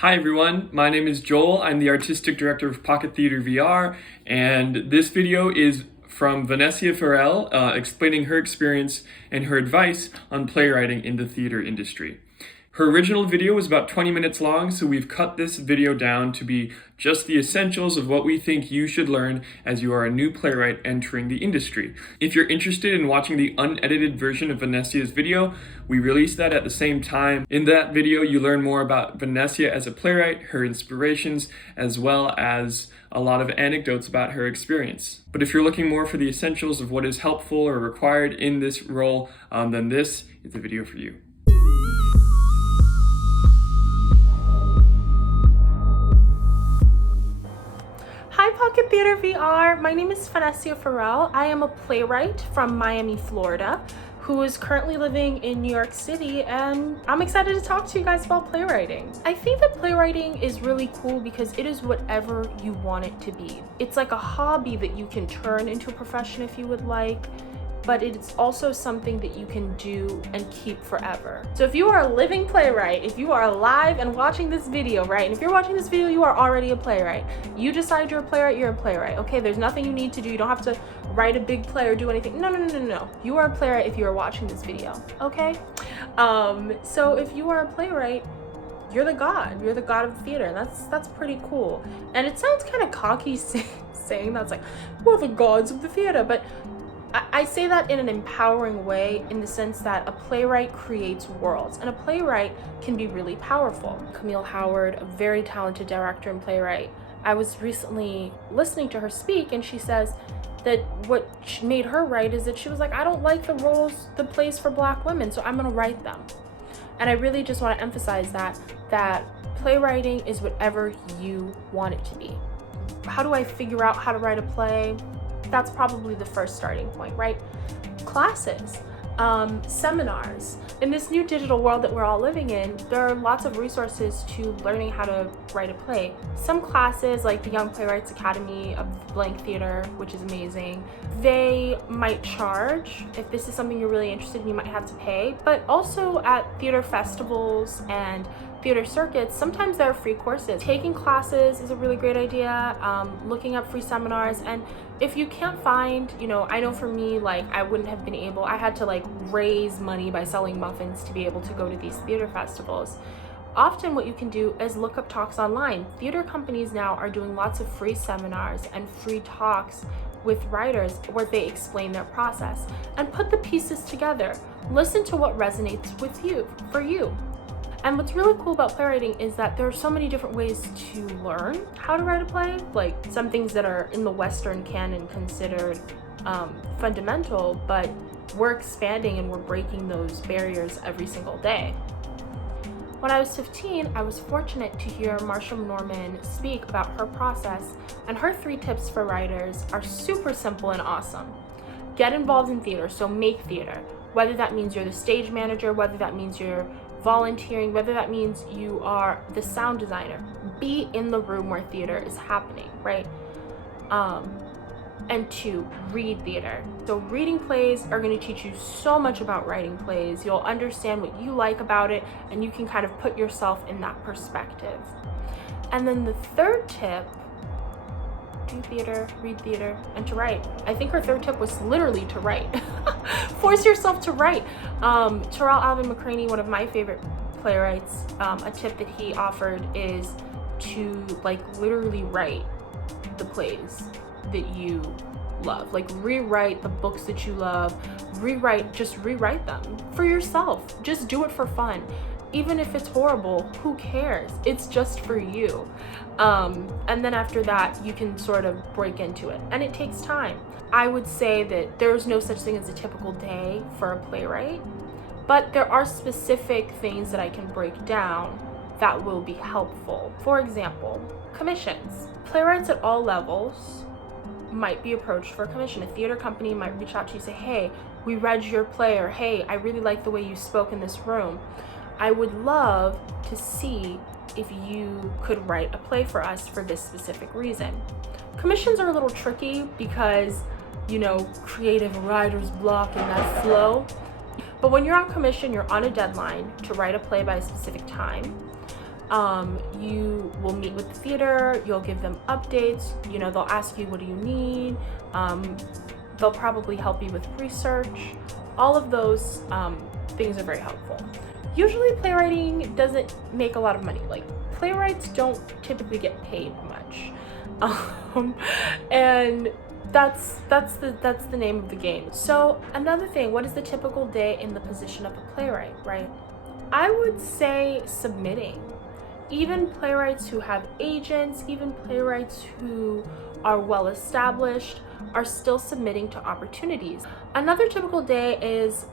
Hi everyone, my name is Joel. I'm the Artistic Director of Pocket Theater VR, and this video is from Phanesia Farrell explaining her experience and her advice on playwriting in the theater industry. Her original video was about 20 minutes long, so we've cut this video down to be just the essentials of what we think you should learn as you are a new playwright entering the industry. If you're interested in watching the unedited version of Phanesia's video, we released that at the same time. In that video, you learn more about Phanesia as a playwright, her inspirations, as well as a lot of anecdotes about her experience. But if you're looking more for the essentials of what is helpful or required in this role, then this is the video for you. Hi Pocket Theater VR, my name is Phanesia Farrell. I am a playwright from Miami, Florida, who is currently living in New York City, and I'm excited to talk to you guys about playwriting. I think that playwriting is really cool because it is whatever you want it to be. It's like a hobby that you can turn into a profession if you would like, but it's also something that you can do and keep forever. So if you are a living playwright, if you are alive and watching this video, right? And if you're watching this video, you are already a playwright. You decide you're a playwright, you're a playwright. Okay, there's nothing you need to do. You don't have to write a big play or do anything. No. You are a playwright if you are watching this video, okay? So if you are a playwright, you're the god of the theater, and that's pretty cool. And it sounds kind of cocky saying that's like, we're the gods of the theater, but I say that in an empowering way, in the sense that a playwright creates worlds, and a playwright can be really powerful. Camille Howard, a very talented director and playwright, I was recently listening to her speak, and she says that what made her write is that she was like, I don't like the plays for Black women, so I'm gonna write them. And I really just want to emphasize that playwriting is whatever you want it to be. How do I figure out how to write a play? That's probably the first starting point, right? Classes, seminars. In this new digital world that we're all living in, there are lots of resources to learning how to write a play. Some classes, like the Young Playwrights Academy of Blank Theater, which is amazing, they might charge. If this is something you're really interested in, you might have to pay. But also at theater festivals and theater circuits, sometimes there are free courses. Taking classes is a really great idea, looking up free seminars. And if you can't find, I know for me, like, I wouldn't have been able, I had to like raise money by selling muffins to be able to go to these theater festivals. Often what you can do is look up talks online. Theater companies now are doing lots of free seminars and free talks with writers where they explain their process and put the pieces together. Listen to what resonates with you, for you. And what's really cool about playwriting is that there are so many different ways to learn how to write a play. Like some things that are in the Western canon considered fundamental, but we're expanding and we're breaking those barriers every single day. When I was 15, I was fortunate to hear Marsha Norman speak about her process, and her 3 tips for writers are super simple and awesome. Get involved in theater, so make theater. Whether that means you're the stage manager, whether that means you're volunteering, whether that means you are the sound designer, be in the room where theater is happening, right? And 2, read theater. So reading plays are going to teach you so much about writing plays. You'll understand what you like about it, and you can kind of put yourself in that perspective. And then the 3rd tip, do theater, read theater, and to write. I think her 3rd tip was literally to write. Force yourself to write. Terrell Alvin McCraney, one of my favorite playwrights, a tip that he offered is to like literally write the plays that you love. Like rewrite the books that you love. Just rewrite them for yourself. Just do it for fun. Even if it's horrible, who cares? It's just for you. And then after that, you can sort of break into it. And it takes time. I would say that there's no such thing as a typical day for a playwright, but there are specific things that I can break down that will be helpful. For example, commissions. Playwrights at all levels might be approached for a commission. A theater company might reach out to you and say, hey, we read your play, or hey, I really like the way you spoke in this room. I would love to see if you could write a play for us for this specific reason. Commissions are a little tricky because, creative writer's block and that flow. But when you're on commission, you're on a deadline to write a play by a specific time. You will meet with the theater, you'll give them updates, you know, they'll ask you, what do you need? They'll probably help you with research. All of those things are very helpful. Usually playwriting doesn't make a lot of money. Like, playwrights don't typically get paid much. And that's the name of the game. So another thing, what is the typical day in the position of a playwright, right? I would say submitting. Even playwrights who have agents, even playwrights who are well established, are still submitting to opportunities. Another typical day is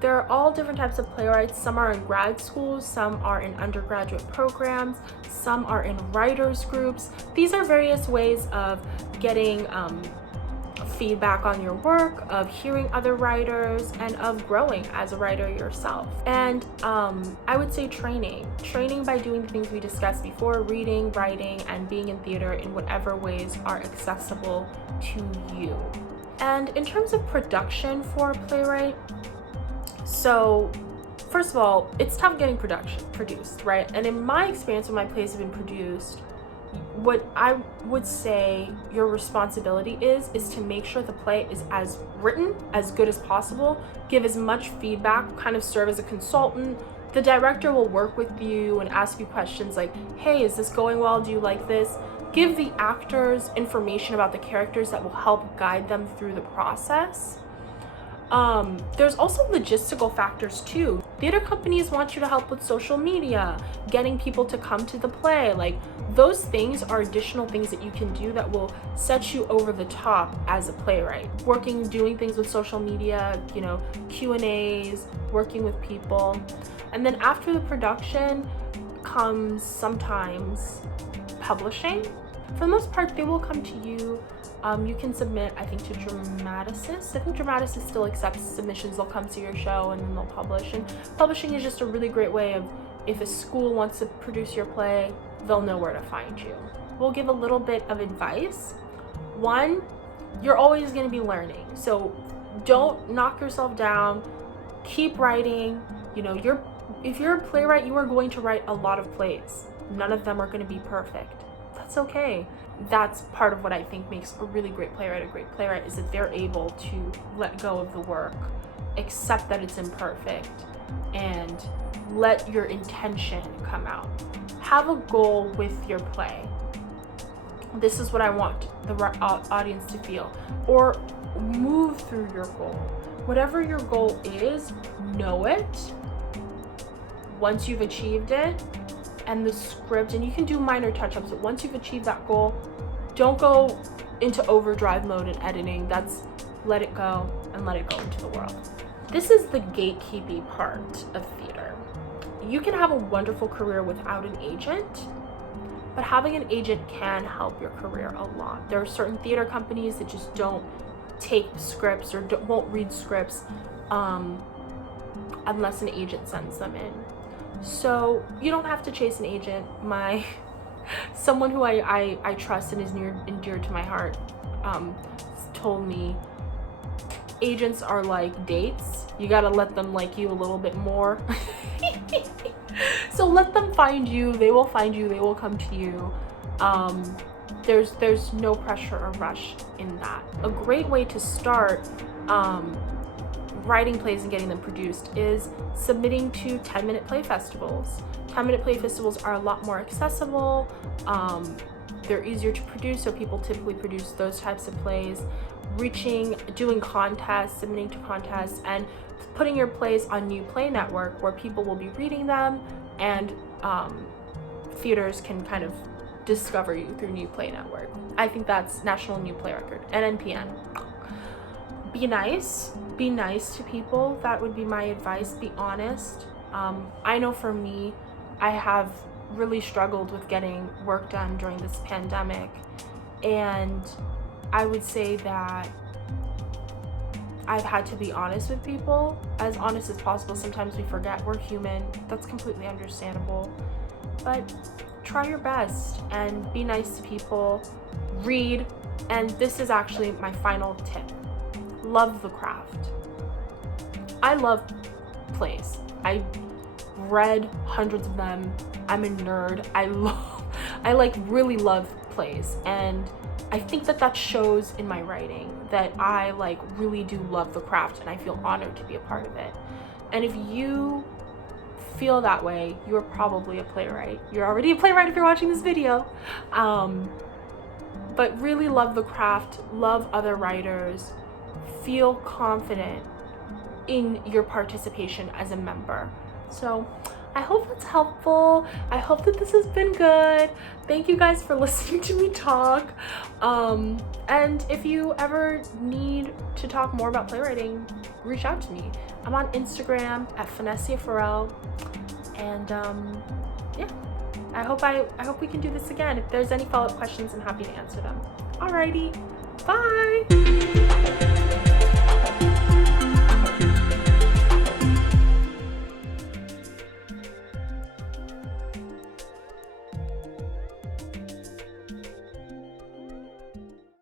there are all different types of playwrights. Some are in grad schools, some are in undergraduate programs, some are in writers groups. These are various ways of getting feedback on your work, of hearing other writers, and of growing as a writer yourself. And I would say training by doing the things we discussed before: reading, writing, and being in theater in whatever ways are accessible to you. And in terms of production for a playwright, so first of all, it's tough getting produced, right? And in my experience, when my plays have been produced, what I would say your responsibility is to make sure the play is as written, as good as possible, give as much feedback, kind of serve as a consultant. The director will work with you and ask you questions like, hey, is this going well? Do you like this? Give the actors information about the characters that will help guide them through the process. There's also logistical factors too. Theater companies want you to help with social media, getting people to come to the play. Like, those things are additional things that you can do that will set you over the top as a playwright. Doing things with social media, you know, Q&As, working with people. And then after the production comes sometimes publishing. For the most part, they will come to you. You can submit, I think, to Dramatists. I think Dramatists still accepts submissions. They'll come to your show and then they'll publish. And publishing is just a really great way of, if a school wants to produce your play, they'll know where to find you. We'll give a little bit of advice. One, you're always going to be learning. So don't knock yourself down. Keep writing. You know, if you're a playwright, you are going to write a lot of plays. None of them are going to be perfect. That's okay. That's part of what I think makes a really great playwright a great playwright, is that they're able to let go of the work, accept that it's imperfect, and let your intention come out. Have a goal with your play. This is what I want the audience to feel. Or move through your goal. Whatever your goal is, know it. Once you've achieved it, and the script, and you can do minor touch-ups, but once you've achieved that goal, don't go into overdrive mode in editing. That's let it go and let it go into the world. This is the gatekeeping part of theater. You can have a wonderful career without an agent, but having an agent can help your career a lot. There are certain theater companies that just don't take scripts or won't read scripts unless an agent sends them in. So you don't have to chase an agent. Someone who I trust and is near and dear to my heart told me agents are like dates. You gotta let them like you a little bit more. So let them find you. They will find you. They will come to you. There's no pressure or rush in that. A great way to start writing plays and getting them produced is submitting to 10-minute play festivals. 10-minute play festivals are a lot more accessible. They're easier to produce, so people typically produce those types of plays. Doing contests, submitting to contests, and putting your plays on New Play Network, where people will be reading them, and theaters can kind of discover you through New Play Network. I think that's National New Play Record, NNPN. Be nice to people. That would be my advice. Be honest. I know for me, I have really struggled with getting work done during this pandemic, and I would say that I've had to be honest with people, as honest as possible. Sometimes we forget we're human. That's completely understandable, but try your best and be nice to people. Read, and this is actually my final tip. Love the craft. I love plays. I read hundreds of them. I'm a nerd. I like really love plays, and I think that shows in my writing, that I like really do love the craft, and I feel honored to be a part of it. And if you feel that way, you're probably a playwright. You're already a playwright if you're watching this video. But really love the craft, love other writers, feel confident in your participation as a member. So I hope that's helpful. I hope that this has been good. Thank you guys for listening to me talk. And if you ever need to talk more about playwriting, reach out to me. I'm on Instagram at Phanesia Farrell. And yeah, I hope we can do this again. If there's any follow-up questions, I'm happy to answer them. Alrighty, bye.